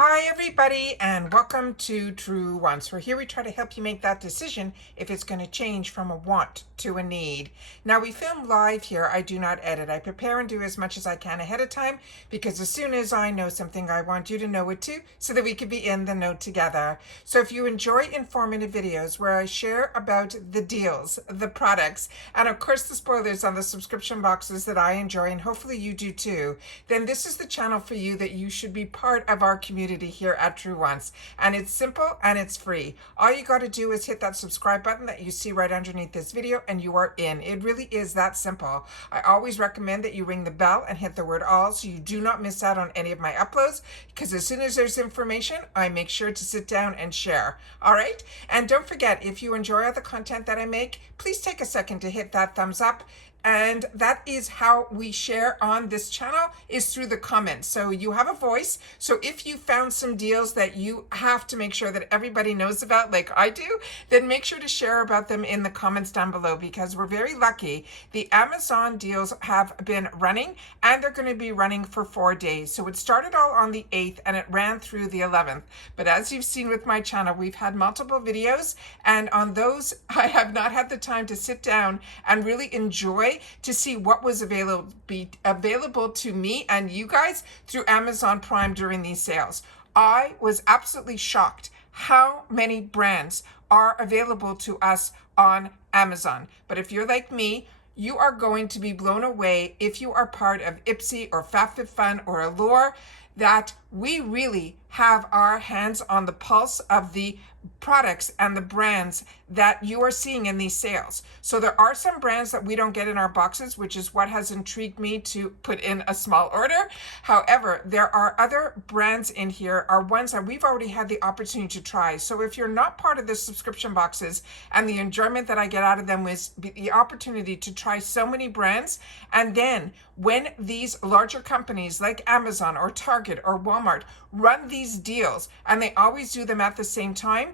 Hi everybody and welcome to Truewants, where here we try to help you make that decision if it's going to change from a want to a need. Now we film live here. I do not edit. I prepare and do as much as I can ahead of time because as soon as I know something, I want you to know it too so that we can be in the know together. So if you enjoy informative videos where I share about the deals, the products, and of course the spoilers on the subscription boxes that I enjoy and hopefully you do too, then this is the channel for you that you should be part of our community here at Truewants. And it's simple and it's free. All you got to do is hit that subscribe button that you see right underneath this video and you are in. It really is that simple. I always recommend that you ring the bell and hit the word all so you do not miss out on any of my uploads, because as soon as there's information, I make sure to sit down and share. All right? And don't forget, if you enjoy all the content that I make, please take a second to hit that thumbs up. And that is how we share on this channel, is through the comments. So you have a voice. So if you found some deals that you have to make sure that everybody knows about, like I do, then make sure to share about them in the comments down below, because we're very lucky. The Amazon deals have been running and they're going to be running for 4 days. So it started all on the 8th and it ran through the 11th. But as you've seen with my channel, we've had multiple videos, and on those I have not had the time to sit down and really enjoy to see what was available to me and you guys through Amazon Prime during these sales. I was absolutely shocked how many brands are available to us on Amazon. But if you're like me, you are going to be blown away if you are part of Ipsy or FabFitFun or Allure, that we really have our hands on the pulse of the products and the brands that you are seeing in these sales. So there are some brands that we don't get in our boxes, which is what has intrigued me to put in a small order. However, there are other brands in here, are ones that we've already had the opportunity to try. So if you're not part of the subscription boxes, and the enjoyment that I get out of them was the opportunity to try so many brands, and then when these larger companies like Amazon or Target or Walmart run these deals, and they always do them at the same time,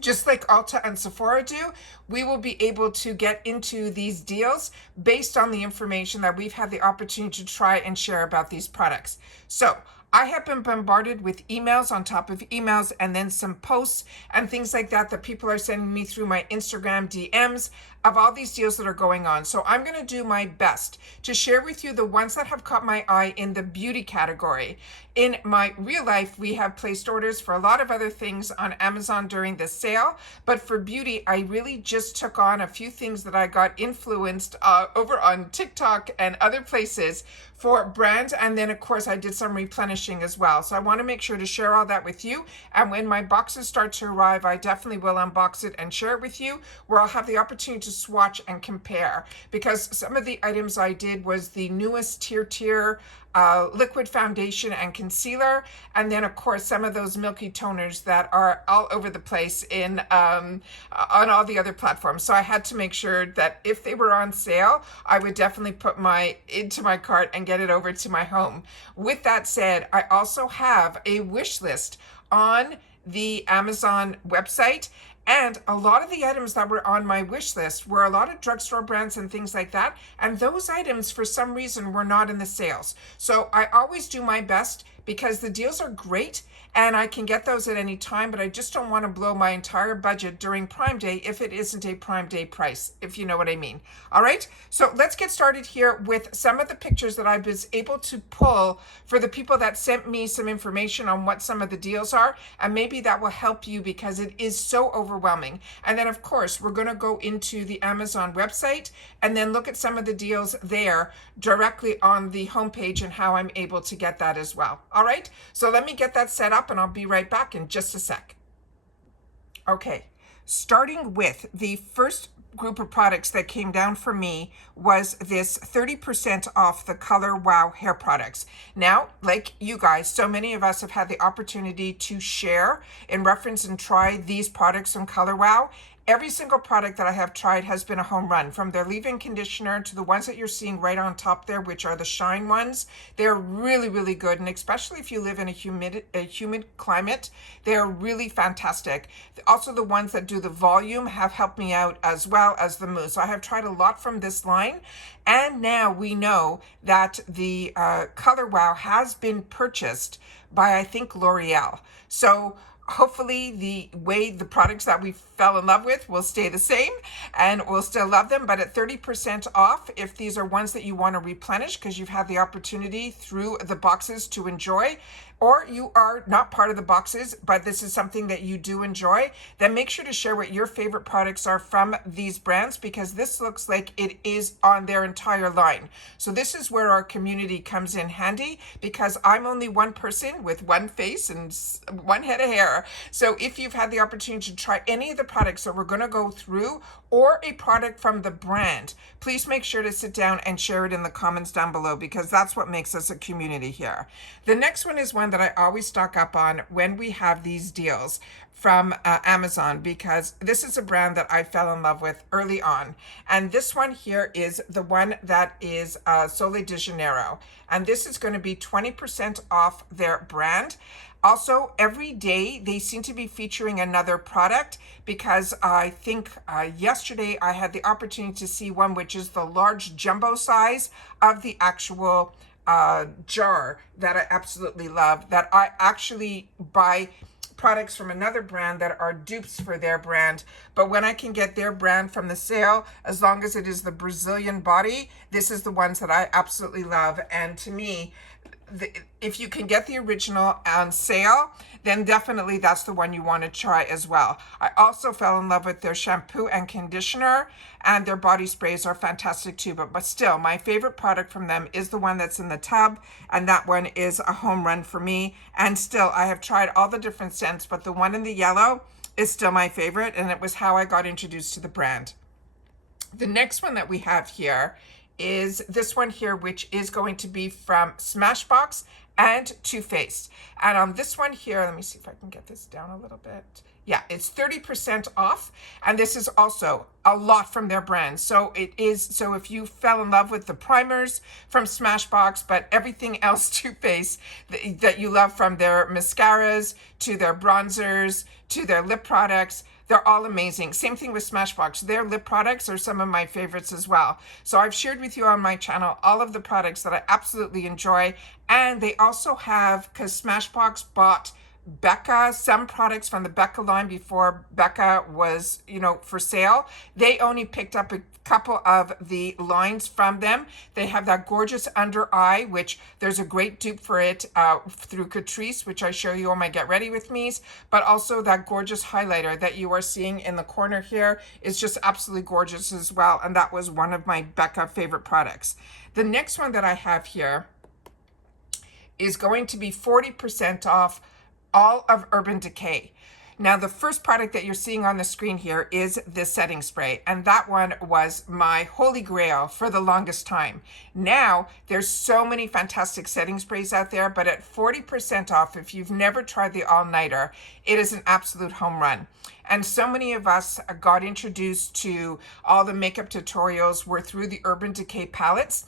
just like Ulta and Sephora do, we will be able to get into these deals based on the information that we've had the opportunity to try and share about these products. So I have been bombarded with emails on top of emails, and then some posts and things like that people are sending me through my Instagram DMs of all these deals that are going on. So I'm going to do my best to share with you the ones that have caught my eye in the beauty category. In my real life, we have placed orders for a lot of other things on Amazon during the sale, but for beauty, I really just took on a few things that I got influenced over on TikTok and other places for brands, and then of course I did some replenishing as well. So I want to make sure to share all that with you, and when my boxes start to arrive, I definitely will unbox it and share it with you, where I'll have the opportunity to swatch and compare, because some of the items I did was the newest tier liquid foundation and concealer, and then of course some of those milky toners that are all over the place in on all the other platforms. So I had to make sure that if they were on sale, I would definitely put into my cart and get it over to my home. With that said, I also have a wish list on the Amazon website, and a lot of the items that were on my wish list were a lot of drugstore brands and things like that. And those items, for some reason, were not in the sales. So I always do my best, because the deals are great and I can get those at any time, but I just don't want to blow my entire budget during Prime Day if it isn't a Prime Day price, if you know what I mean. All right, so let's get started here with some of the pictures that I was able to pull for the people that sent me some information on what some of the deals are, and maybe that will help you because it is so overwhelming. And then of course, we're going to go into the Amazon website and then look at some of the deals there directly on the homepage and how I'm able to get that as well. All right, so let me get that set up and I'll be right back in just a sec. Okay, starting with the first group of products that came down for me was this 30% off the Color Wow hair products. Now, like you guys, so many of us have had the opportunity to share in reference and try these products from Color Wow. Every single product that I have tried has been a home run, from their leave-in conditioner to the ones that you're seeing right on top there, which are the shine ones. They're really, really good, and especially if you live in a humid climate, they're really fantastic. Also, the ones that do the volume have helped me out, as well as the mousse. So I have tried a lot from this line, and now we know that the Color Wow has been purchased by, I think, L'Oreal. So hopefully the way the products that we fell in love with will stay the same and we'll still love them, but at 30% off if these are ones that you want to replenish because you've had the opportunity through the boxes to enjoy, or you are not part of the boxes, but this is something that you do enjoy, then make sure to share what your favorite products are from these brands, because this looks like it is on their entire line. So this is where our community comes in handy, because I'm only one person with one face and one head of hair. So if you've had the opportunity to try any of the products that we're going to go through, or a product from the brand, please make sure to sit down and share it in the comments down below, because that's what makes us a community here. The next one is one that I always stock up on when we have these deals from Amazon, because this is a brand that I fell in love with early on. And this one here is the one that is Sole de Janeiro. And this is going to be 20% off their brand. Also, every day they seem to be featuring another product, because I think yesterday I had the opportunity to see one which is the large jumbo size of the actual jar that I absolutely love, that I actually buy products from another brand that are dupes for their brand. But when I can get their brand from the sale, as long as it is the Brazilian body, this is the ones that I absolutely love. And to me, if you can get the original on sale, then definitely that's the one you want to try as well. I also fell in love with their shampoo and conditioner, and their body sprays are fantastic too. But still, my favorite product from them is the one that's in the tub, and that one is a home run for me. And still, I have tried all the different scents, but the one in the yellow is still my favorite, and it was how I got introduced to the brand. The next one that we have here is this one here, which is going to be from Smashbox and Too Faced. And on this one here, let me see if I can get this down a little bit. Yeah, it's 30% off. And this is also a lot from their brand. So it is, so if you fell in love with the primers from Smashbox, but everything else Too Faced that you love, from their mascaras to their bronzers to their lip products, they're all amazing. Same thing with Smashbox. Their lip products are some of my favorites as well. So I've shared with you on my channel all of the products that I absolutely enjoy. And they also have, because Smashbox bought Becca, some products from the Becca line before Becca was, for sale. They only picked up a couple of the lines from them. They have that gorgeous under eye, which there's a great dupe for it through Catrice, which I show you on my Get Ready With Me's, but also that gorgeous highlighter that you are seeing in the corner here is just absolutely gorgeous as well. And that was one of my Becca favorite products. The next one that I have here is going to be 40% off all of Urban Decay. Now, the first product that you're seeing on the screen here is the setting spray, and that one was my holy grail for the longest time. Now, there's so many fantastic setting sprays out there, but at 40% off, if you've never tried the all-nighter, it is an absolute home run. And so many of us got introduced to all the makeup tutorials were through the Urban Decay palettes.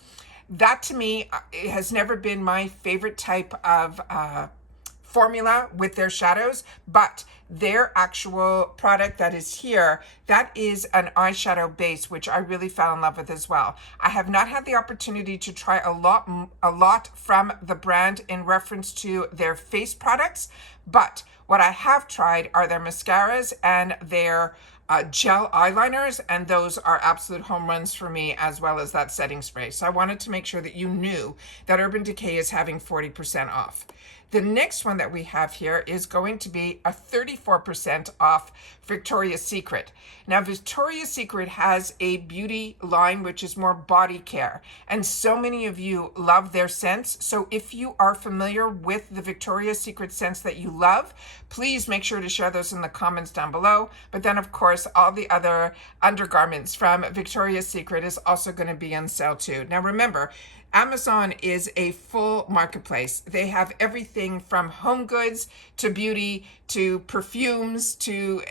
That, to me, it has never been my favorite type of formula with their shadows, but their actual product that is here, that is an eyeshadow base, which I really fell in love with as well. I have not had the opportunity to try a lot from the brand in reference to their face products, but what I have tried are their mascaras and their gel eyeliners, and those are absolute home runs for me, as well as that setting spray. So I wanted to make sure that you knew that Urban Decay is having 40% off. The next one that we have here is going to be a 34% off Victoria's Secret. Now, Victoria's Secret has a beauty line which is more body care, and so many of you love their scents. So if you are familiar with the Victoria's Secret scents that you love, please make sure to share those in the comments down below. But then, of course, all the other undergarments from Victoria's Secret is also going to be on sale too. Now, remember, Amazon is a full marketplace. They have everything from home goods to beauty to perfumes to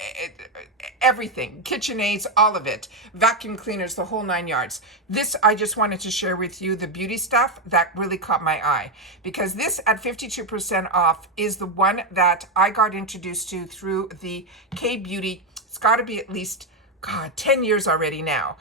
everything, KitchenAids, all of it, vacuum cleaners, the whole 9 yards. This, I just wanted to share with you the beauty stuff that really caught my eye, because this at 52% off is the one that I got introduced to through the K-Beauty. It's got to be at least, God, 10 years already now.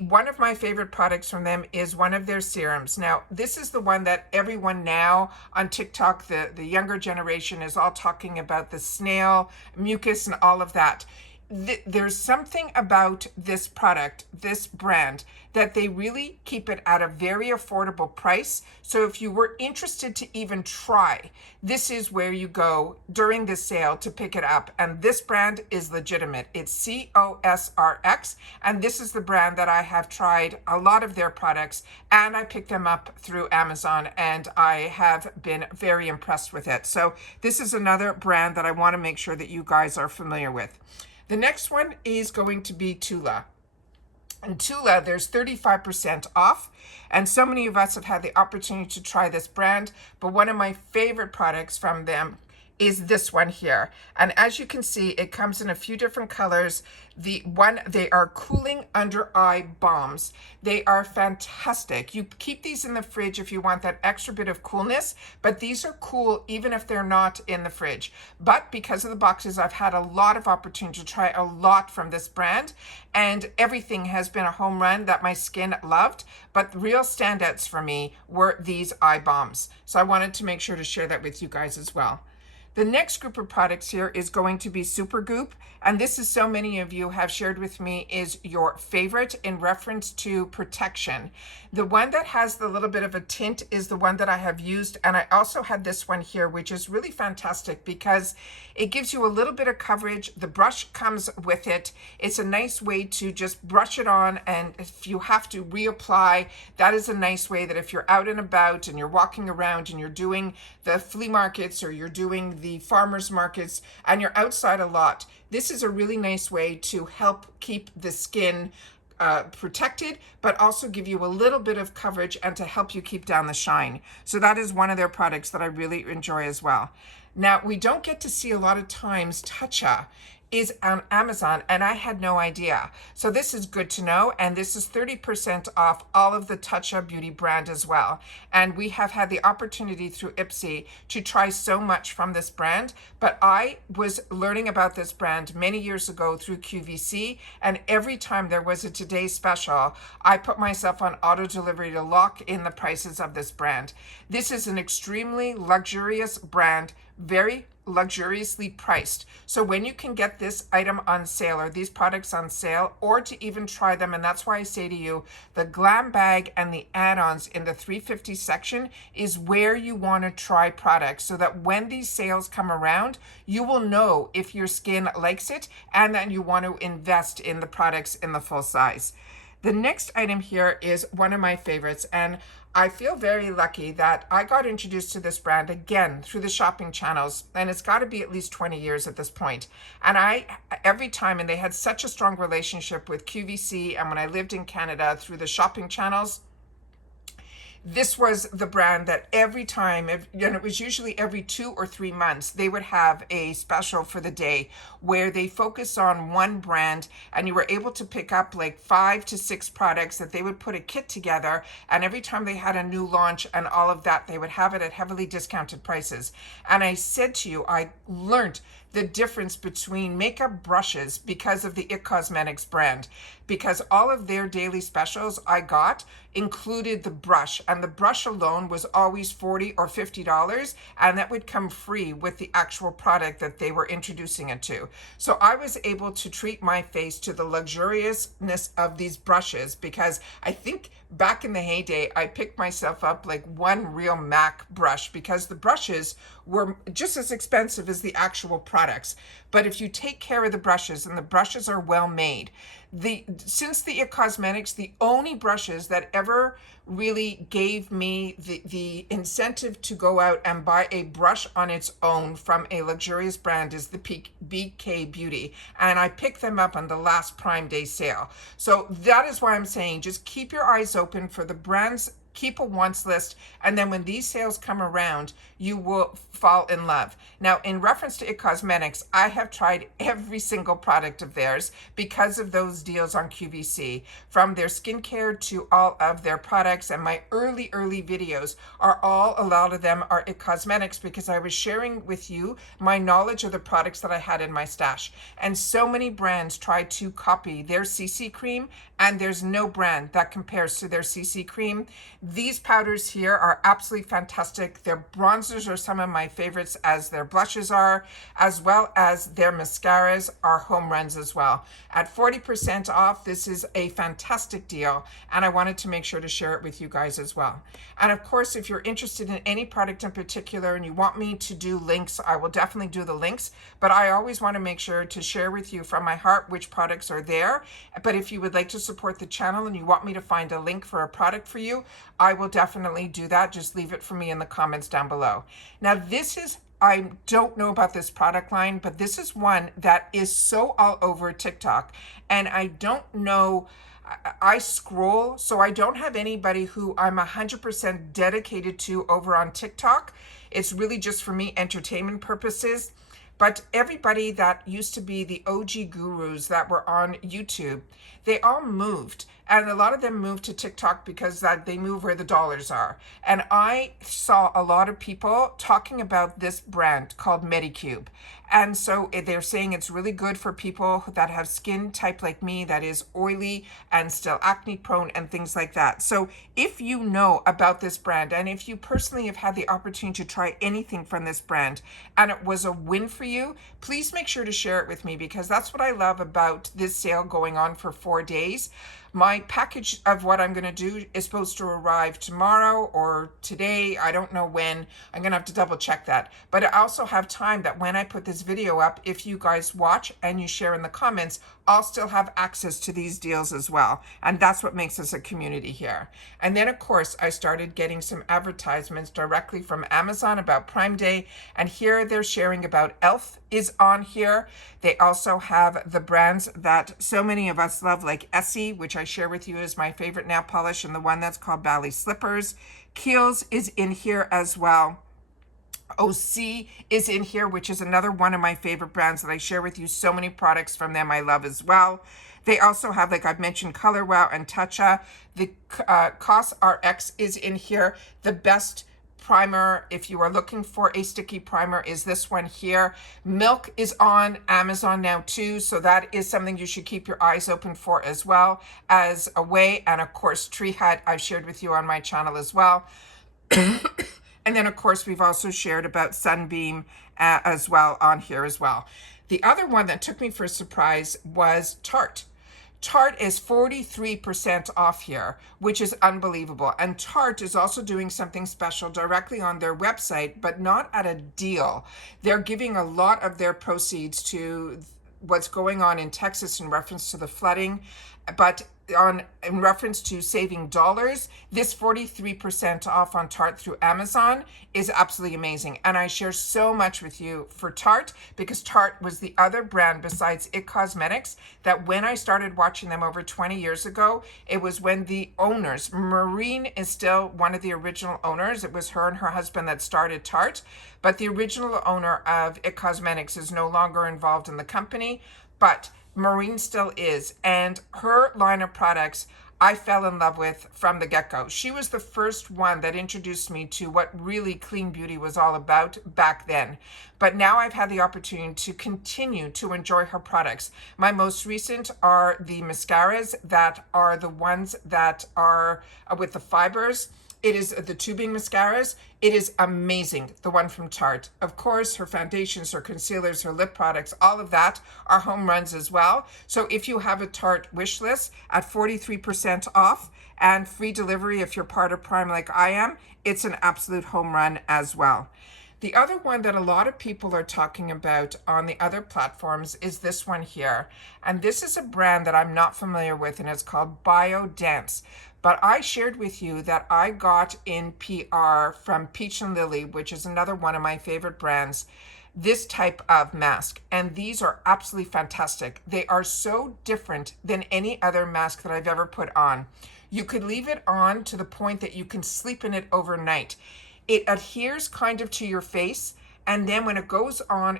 One of my favorite products from them is one of their serums. Now, this is the one that everyone now on TikTok, the younger generation, is all talking about, the snail mucus and all of that. There's something about this product, this brand, that they really keep it at a very affordable price. So if you were interested to even try, this is where you go during this sale to pick it up. And this brand is legitimate. It's COSRX. And this is the brand that I have tried a lot of their products, and I picked them up through Amazon, and I have been very impressed with it. So this is another brand that I want to make sure that you guys are familiar with. The next one is going to be Tula. And Tula, there's 35% off. And so many of us have had the opportunity to try this brand. But one of my favorite products from them is this one here. And as you can see, it comes in a few different colors. They are cooling under eye balms. They are fantastic. You keep these in the fridge if you want that extra bit of coolness, but these are cool even if they're not in the fridge. But because of the boxes, I've had a lot of opportunity to try a lot from this brand, and everything has been a home run that my skin loved. But the real standouts for me were these eye balms. So I wanted to make sure to share that with you guys as well. The next group of products here is going to be Supergoop, and this is, so many of you have shared with me, is your favorite in reference to protection. The one that has the little bit of a tint is the one that I have used, and I also had this one here, which is really fantastic because it gives you a little bit of coverage. The brush comes with it. It's a nice way to just brush it on, and if you have to reapply, that is a nice way that if you're out and about and you're walking around and you're doing the flea markets or you're doing the farmers markets and you're outside a lot, this is a really nice way to help keep the skin protected, but also give you a little bit of coverage and to help you keep down the shine. So that is one of their products that I really enjoy as well. Now, we don't get to see a lot of times Tatcha is on Amazon, and I had no idea. So this is good to know, and this is 30% off all of the Tula Beauty brand as well. And we have had the opportunity through Ipsy to try so much from this brand, but I was learning about this brand many years ago through QVC, and every time there was a Today Special, I put myself on auto delivery to lock in the prices of this brand. This is an extremely luxurious brand, very luxuriously priced. So when you can get this item on sale or these products on sale, or to even try them, and that's why I say to you, the glam bag and the add-ons in the 350 section is where you want to try products, so that when these sales come around, you will know if your skin likes it and that you want to invest in the products in the full size. The next item here is one of my favorites, and I feel very lucky that I got introduced to this brand again through the shopping channels, and it's got to be at least 20 years at this point. And every time, and they had such a strong relationship with QVC, and when I lived in Canada through the shopping channels, this was the brand that every time, and it was usually every 2 or 3 months, they would have a special for the day where they focus on one brand, and you were able to pick up like 5 to 6 products that they would put a kit together, and every time they had a new launch and all of that, they would have it at heavily discounted prices. And I said to you, I learned the difference between makeup brushes because of the IT Cosmetics brand, because all of their daily specials I got included the brush, and the brush alone was always $40 or $50, and that would come free with the actual product that they were introducing it to. So I was able to treat my face to the luxuriousness of these brushes, because I think back in the heyday, I picked myself up like one real MAC brush because the brushes were just as expensive as the actual products. But if you take care of the brushes, and the brushes are well made, since the IT Cosmetics, the only brushes that ever really gave me the incentive to go out and buy a brush on its own from a luxurious brand is the BK Beauty, and I picked them up on the last Prime Day sale. So that is why I'm saying just keep your eyes open for the brands keep a wants list, and then when these sales come around, you will fall in love. Now, in reference to IT Cosmetics, I have tried every single product of theirs because of those deals on QVC, from their skincare to all of their products. And my early videos are all, a lot of them are IT Cosmetics, because I was sharing with you my knowledge of the products that I had in my stash. And so many brands tried to copy their CC cream, and there's no brand that compares to their CC cream. These powders here are absolutely fantastic. Their bronzers are some of my favorites, as their blushes are, as well as their mascaras are home runs as well. At 40% off, this is a fantastic deal, and I wanted to make sure to share it with you guys as well. And of course, if you're interested in any product in particular and you want me to do links, I will definitely do the links, but I always want to make sure to share with you from my heart which products are there. But if you would like to support the channel and you want me to find a link for a product for you, I will definitely do that. Just leave it for me in the comments down below. Now, this is, I don't know about this product line, but this is one that is so all over TikTok, and I don't know, I scroll, so I don't have anybody who I'm 100% dedicated to over on TikTok. It's really just for me entertainment purposes. But everybody that used to be the OG gurus that were on YouTube, they all moved. And a lot of them moved to TikTok because they move where the dollars are. And I saw a lot of people talking about this brand called Medicube. And so they're saying it's really good for people that have skin type like me, that is oily and still acne prone and things like that. So if you know about this brand, and if you personally have had the opportunity to try anything from this brand and it was a win for you, please make sure to share it with me, because that's what I love about this sale going on for 4 days. My package of what I'm going to do is supposed to arrive tomorrow or today. I don't know when. I'm going to have to double check that. But I also have time that when I put this video up, if you guys watch and you share in the comments, I'll still have access to these deals as well. And that's what makes us a community here. And then, of course, I started getting some advertisements directly from Amazon about Prime Day. And here they're sharing about e.l.f. is on here. They also have the brands that so many of us love, like Essie, which I share with you as my favorite nail polish, and the one that's called Bally Slippers. Kiehl's is in here as well. OC is in here, which is another one of my favorite brands that I share with you. So many products from them I love as well. They also have, like I've mentioned, Color Wow and Tatcha. The COS RX is in here. The best primer, if you are looking for a sticky primer, is this one here. Milk is on Amazon now too, so that is something you should keep your eyes open for as well as a way. And of course, Tree Hut I've shared with you on my channel as well. And then, of course, we've also shared about Sunbeam as well on here as well. The other one that took me for a surprise was Tarte. Tarte is 43% off here, which is unbelievable. And Tarte is also doing something special directly on their website, but not at a deal. They're giving a lot of their proceeds to what's going on in Texas in reference to the flooding, but in reference to saving dollars, this 43% off on Tarte through Amazon is absolutely amazing. And I share so much with you for Tarte, because Tarte was the other brand besides IT Cosmetics that when I started watching them over 20 years ago, it was when the owners, Maureen is still one of the original owners. It was her and her husband that started Tarte, but the original owner of IT Cosmetics is no longer involved in the company, but Maureen still is, and her line of products I fell in love with from the get-go. She was the first one that introduced me to what really clean beauty was all about back then. But now I've had the opportunity to continue to enjoy her products. My most recent are the mascaras that are the ones that are with the fibers. It is the tubing mascaras. It is amazing, the one from Tarte. Of course, her foundations, her concealers, her lip products, all of that are home runs as well. So if you have a Tarte wish list at 43% off and free delivery if you're part of Prime like I am, it's an absolute home run as well. The other one that a lot of people are talking about on the other platforms is this one here. And this is a brand that I'm not familiar with, and it's called Biodense. But I shared with you that I got in PR from Peach and Lily, which is another one of my favorite brands, this type of mask. And these are absolutely fantastic. They are so different than any other mask that I've ever put on. You could leave it on to the point that you can sleep in it overnight. It adheres kind of to your face, and then when it goes on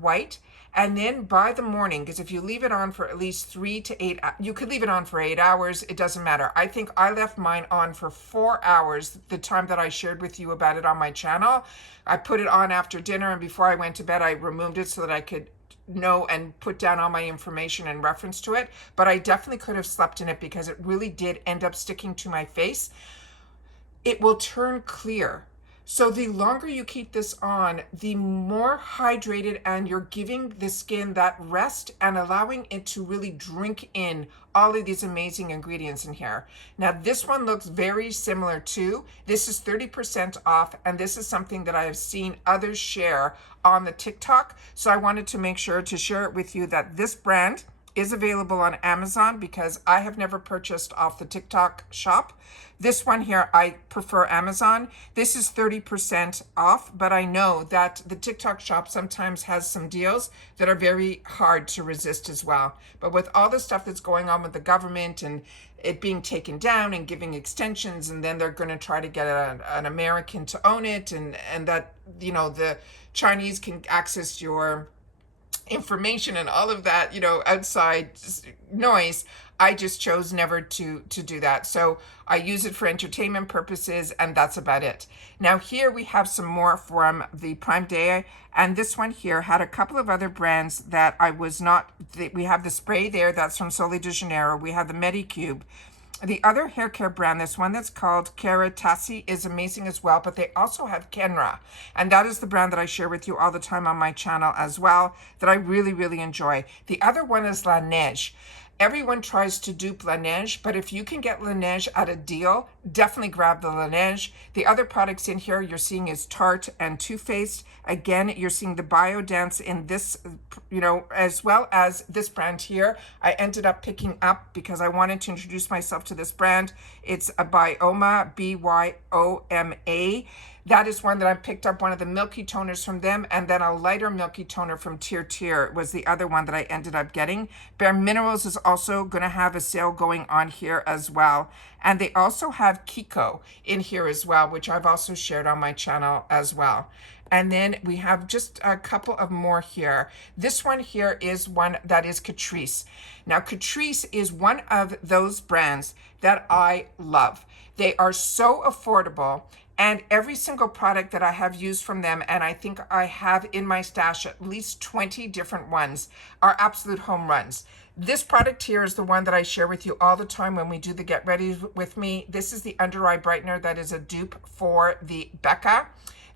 white. And then by the morning, because if you leave it on for at least 3 to 8, you could leave it on for 8 hours. It doesn't matter. I think I left mine on for 4 hours, the time that I shared with you about it on my channel. I put it on after dinner, and before I went to bed, I removed it so that I could know and put down all my information in reference to it. But I definitely could have slept in it because it really did end up sticking to my face. It will turn clear. So the longer you keep this on, the more hydrated, and you're giving the skin that rest and allowing it to really drink in all of these amazing ingredients in here. Now this one looks very similar too. This is 30% off, and this is something that I have seen others share on the TikTok. So I wanted to make sure to share it with you that this brand is available on Amazon, because I have never purchased off the TikTok shop. This one here, I prefer Amazon. This is 30% off, but I know that the TikTok shop sometimes has some deals that are very hard to resist as well. But with all the stuff that's going on with the government and it being taken down and giving extensions, and then they're going to try to get an American to own it, and that, you know, the Chinese can access your information and all of that, you know, outside noise. I just chose never to do that. So I use it for entertainment purposes, and that's about it. Now here we have some more from the Prime Day, and this one here had a couple of other brands that I was not, we have the spray there, that's from Soli de Janeiro. We have the Medicube. The other hair care brand, this one that's called Caritassi, is amazing as well, but they also have Kenra, and that is the brand that I share with you all the time on my channel as well, that I really, really enjoy. The other one is La Neige. Everyone tries to dupe La Neige, but if you can get La Neige at a deal, definitely grab the La Neige. The other products in here you're seeing is Tarte and Too Faced. Again, you're seeing the Biodense in this, you know, as well as this brand here. I ended up picking up because I wanted to introduce myself to this brand. It's a Bioma, Byoma. That is one that I picked up, one of the milky toners from them, and then a lighter milky toner from Tier was the other one that I ended up getting. Bare Minerals is also going to have a sale going on here as well. And they also have Kiko in here as well, which I've also shared on my channel as well. And then we have just a couple of more here. This one here is one that is Catrice. Now, Catrice is one of those brands that I love. They are so affordable. And every single product that I have used from them, and I think I have in my stash at least 20 different ones, are absolute home runs. This product here is the one that I share with you all the time when we do the Get Ready with me. This is the under eye brightener that is a dupe for the Becca.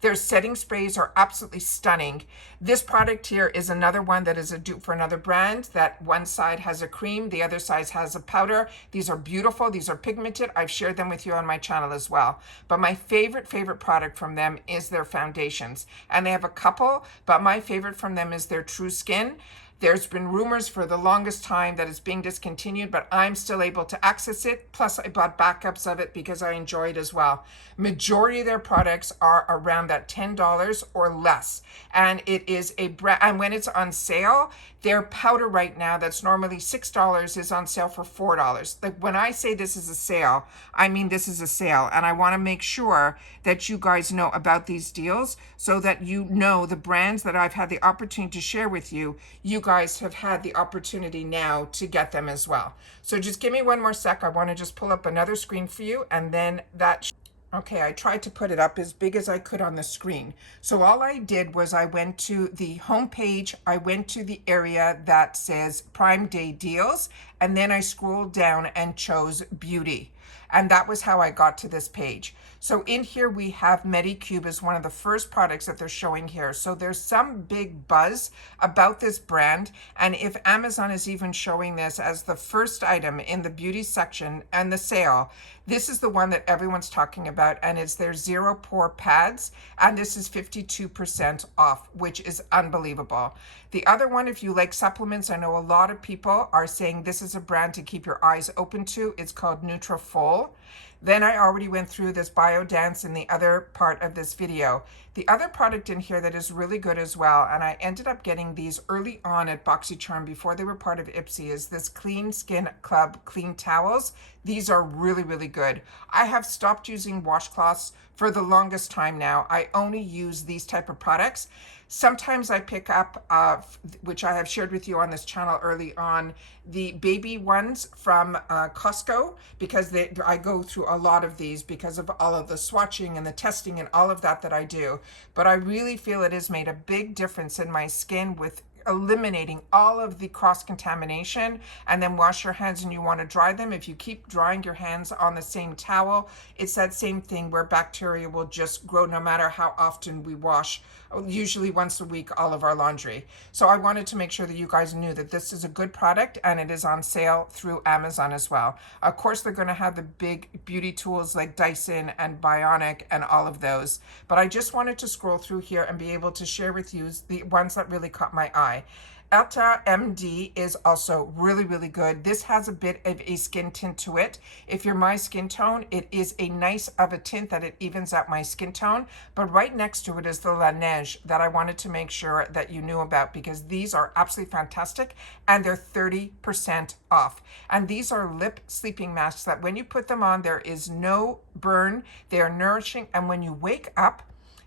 Their setting sprays are absolutely stunning. This product here is another one that is a dupe for another brand, that one side has a cream, the other side has a powder. These are beautiful. These are pigmented. I've shared them with you on my channel as well. But my favorite product from them is their foundations. And they have a couple, but my favorite from them is their True Skin. There's been rumors for the longest time that it's being discontinued, but I'm still able to access it. Plus, I bought backups of it because I enjoy it as well. Majority of their products are around that $10 or less. And it is a brand, and when it's on sale, their powder right now that's normally $6 is on sale for $4. Like, when I say this is a sale, I mean this is a sale. And I want to make sure that you guys know about these deals so that you know the brands that I've had the opportunity to share with you. You guys have had the opportunity now to get them as well. So just give me one more sec. I want to just pull up another screen for you, and then that. Okay, I tried to put it up as big as I could on the screen. So all I did was I went to the home page, I went to the area that says Prime Day Deals, and then I scrolled down and chose Beauty. And that was how I got to this page. So in here we have Medicube as one of the first products that they're showing here. So there's some big buzz about this brand. And if Amazon is even showing this as the first item in the beauty section and the sale, this is the one that everyone's talking about, and it's their Zero Pore Pads, and this is 52% off, which is unbelievable. The other one, if you like supplements, I know a lot of people are saying this is a brand to keep your eyes open to. It's called Nutrafol. Then I already went through this Biodense in the other part of this video. The other product in here that is really good as well, and I ended up getting these early on at BoxyCharm before they were part of Ipsy, is this Clean Skin Club Clean Towels. These are really, really good. I have stopped using washcloths for the longest time now. I only use these type of products. Sometimes I pick up, which I have shared with you on this channel early on, the baby ones from Costco, because I go through a lot of these because of all of the swatching and the testing and all of that I do. But I really feel it has made a big difference in my skin with eliminating all of the cross-contamination. And then wash your hands and you want to dry them. If you keep drying your hands on the same towel, it's that same thing where bacteria will just grow no matter how often we wash, usually once a week, all of our laundry. So I wanted to make sure that you guys knew that this is a good product and it is on sale through Amazon as well. Of course, they're going to have the big beauty tools like Dyson and Bionic and all of those. But I just wanted to scroll through here and be able to share with you the ones that really caught my eye. Ultra MD is also really, really good. This has a bit of a skin tint to it. If you're my skin tone, it is a nice of a tint that it evens out my skin tone. But right next to it is the La Neige that I wanted to make sure that you knew about, because these are absolutely fantastic and they're 30% off. And these are lip sleeping masks that when you put them on, there is no burn. They are nourishing. And when you wake up,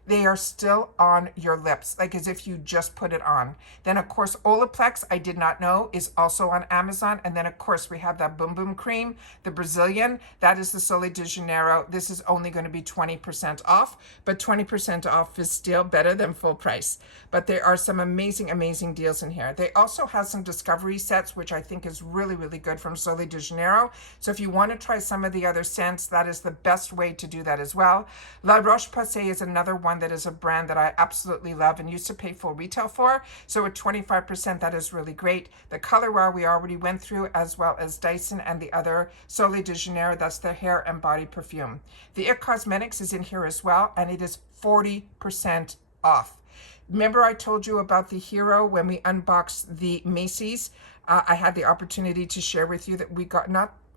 they are still on your lips, like as if you just put it on. Then of course, Olaplex, I did not know, is also on Amazon. And then of course, we have that Boom Boom Cream, the Brazilian, that is the Sol de Janeiro. This is only going to be 20% off, but 20% off is still better than full price. But there are some amazing, amazing deals in here. They also have some discovery sets, which I think is really, really good from Sol de Janeiro. So if you want to try some of the other scents, that is the best way to do that as well. La Roche-Posay is another one that is a brand that I absolutely love and used to pay full retail for. So at 25%, that is really great. The Color Wow we already went through, as well as Dyson and the other Sol de Janeiro, that's the hair and body perfume. The IT Cosmetics is in here as well, and it is 40% off. Remember I told you about the Hero when we unboxed the Macy's? I had the opportunity to share with you that we got,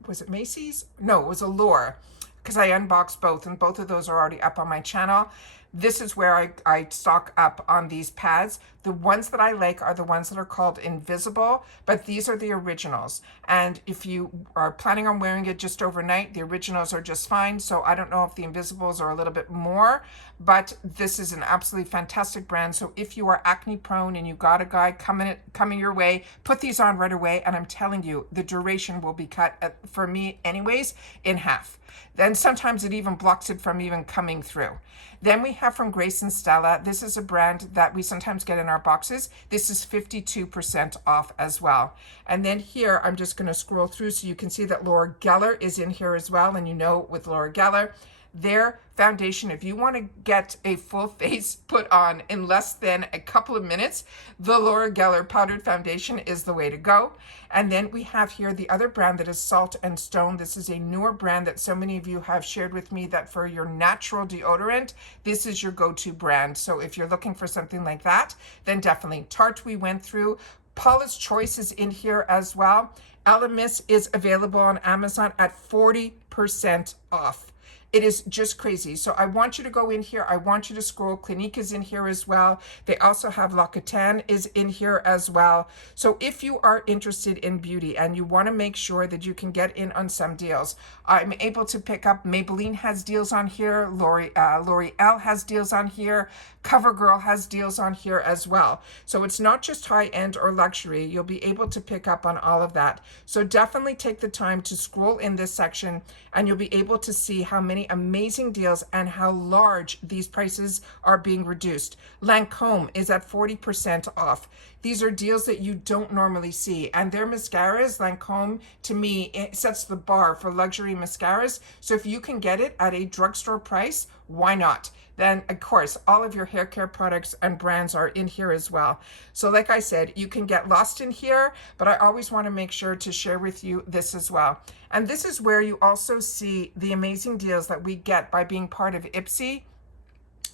was it Macy's? No, it was Allure, because I unboxed both, and both of those are already up on my channel. This is where I stock up on these pads. The ones that I like are the ones that are called Invisible, but these are the originals. And if you are planning on wearing it just overnight, the originals are just fine. So I don't know if the Invisibles are a little bit more, but this is an absolutely fantastic brand. So if you are acne prone and you got a guy coming your way, put these on right away. And I'm telling you, the duration will be cut, for me anyways, in half. Then sometimes it even blocks it from even coming through. Then we have from Grace and Stella. This is a brand that we sometimes get in our boxes. This is 52% off as well. And then here, I'm just going to scroll through so you can see that Laura Geller is in here as well. And you know, with Laura Geller, their foundation, if you want to get a full face put on in less than a couple of minutes, the Laura Geller powdered foundation is the way to go. And then we have here the other brand that is Salt and Stone. This is a newer brand that so many of you have shared with me that for your natural deodorant, this is your go-to brand. So if you're looking for something like that, then definitely. Tarte we went through. Paula's Choice is in here as well. Elemis is available on Amazon at 40% off. It is just crazy. So I want you to go in here. I want you to scroll. Clinique is in here as well. They also have L'Occitane is in here as well. So if you are interested in beauty and you want to make sure that you can get in on some deals, I'm able to pick up. Maybelline has deals on here. L'Oreal has deals on here. CoverGirl has deals on here as well. So it's not just high-end or luxury. You'll be able to pick up on all of that. So definitely take the time to scroll in this section and you'll be able to see how many amazing deals and how large these prices are being reduced. Lancome is at 40% off. These are deals that you don't normally see. And their mascaras, Lancome, to me, it sets the bar for luxury mascaras. So if you can get it at a drugstore price, why not? Then, of course, all of your hair care products and brands are in here as well. So like I said, you can get lost in here, but I always want to make sure to share with you this as well. And this is where you also see the amazing deals that we get by being part of Ipsy.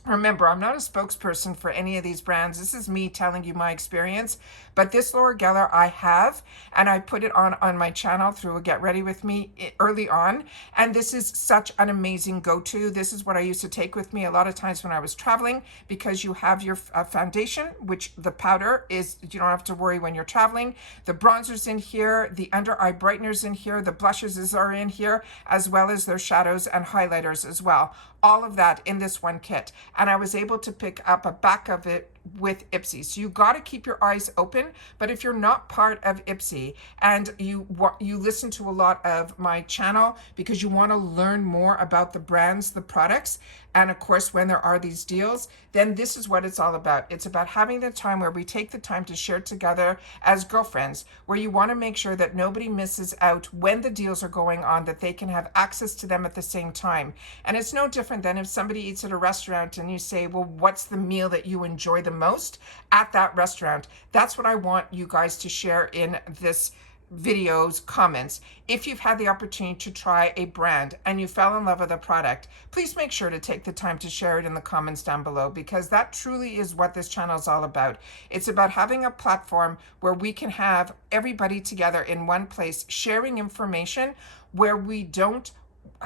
Remember, I'm not a spokesperson for any of these brands. This is me telling you my experience. But this Laura Geller I have, and I put it on my channel through a Get Ready With Me early on. And this is such an amazing go-to. This is what I used to take with me a lot of times when I was traveling, because you have your foundation, which the powder is, you don't have to worry when you're traveling. The bronzer's in here, the under eye brightener's in here, the blushes are in here, as well as their shadows and highlighters as well. All of that in this one kit. And I was able to pick up a back of it with Ipsy. So you got to keep your eyes open. But if you're not part of Ipsy and you listen to a lot of my channel because you want to learn more about the brands, the products, and of course when there are these deals, then this is what it's all about. It's about having the time where we take the time to share together as girlfriends, where you want to make sure that nobody misses out when the deals are going on, that they can have access to them at the same time. And it's no different than if somebody eats at a restaurant and you say, well, what's the meal that you enjoy the most at that restaurant? That's what I want you guys to share in this video's comments. If you've had the opportunity to try a brand and you fell in love with a product, please make sure to take the time to share it in the comments down below, because that truly is what this channel is all about. It's about having a platform where we can have everybody together in one place sharing information, where we don't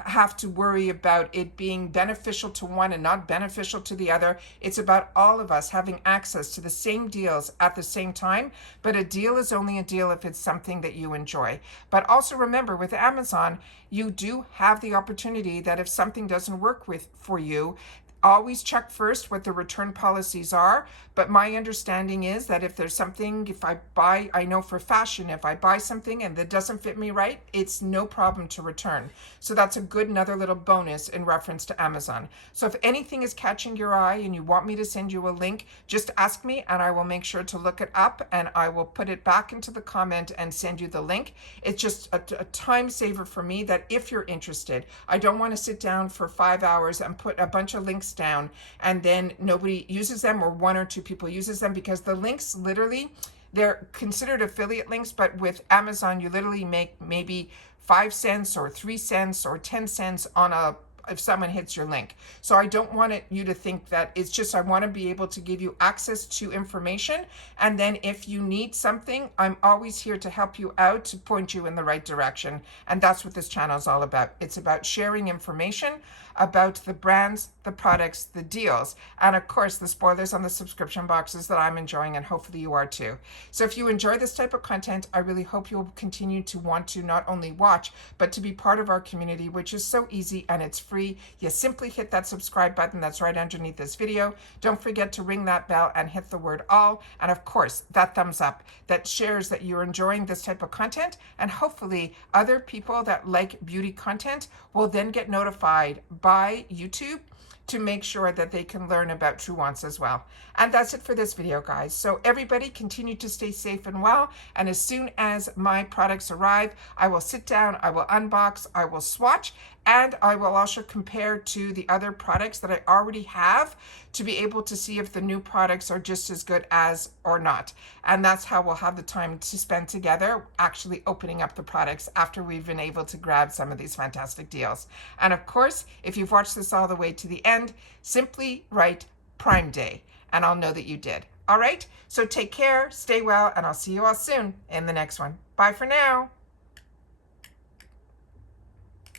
have to worry about it being beneficial to one and not beneficial to the other. It's about all of us having access to the same deals at the same time, but a deal is only a deal if it's something that you enjoy. But also remember, with Amazon, you do have the opportunity that if something doesn't work for you, always check first what the return policies are. But my understanding is that if there's something, if I buy, I know for fashion, if I buy something and that doesn't fit me right, it's no problem to return. So that's a good another little bonus in reference to Amazon. So if anything is catching your eye and you want me to send you a link, just ask me and I will make sure to look it up and I will put it back into the comment and send you the link. It's just a time saver for me, that if you're interested, I don't want to sit down for 5 hours and put a bunch of links down and then nobody uses them, or one or two people uses them, because the links literally, they're considered affiliate links, but with Amazon you literally make maybe 5 cents or 3 cents or 10 cents on if someone hits your link. So I don't want you to think that it's just, I want to be able to give you access to information. And then if you need something, I'm always here to help you out, to point you in the right direction. And that's what this channel is all about. It's about sharing information about the brands, the products, the deals, and of course the spoilers on the subscription boxes that I'm enjoying, and hopefully you are too. So if you enjoy this type of content, I really hope you'll continue to want to not only watch, but to be part of our community, which is so easy and it's free. You simply hit that subscribe button that's right underneath this video. Don't forget to ring that bell and hit the word all, and of course that thumbs up that shares that you're enjoying this type of content, and hopefully other people that like beauty content will then get notified by YouTube to make sure that they can learn about Truewants as well. And that's it for this video, guys. So everybody continue to stay safe and well. And as soon as my products arrive, I will sit down, I will unbox, I will swatch, and I will also compare to the other products that I already have to be able to see if the new products are just as good as or not. And that's how we'll have the time to spend together actually opening up the products after we've been able to grab some of these fantastic deals. And of course, if you've watched this all the way to the end, simply write Prime Day and I'll know that you did. All right, so take care, stay well, and I'll see you all soon in the next one. Bye for now.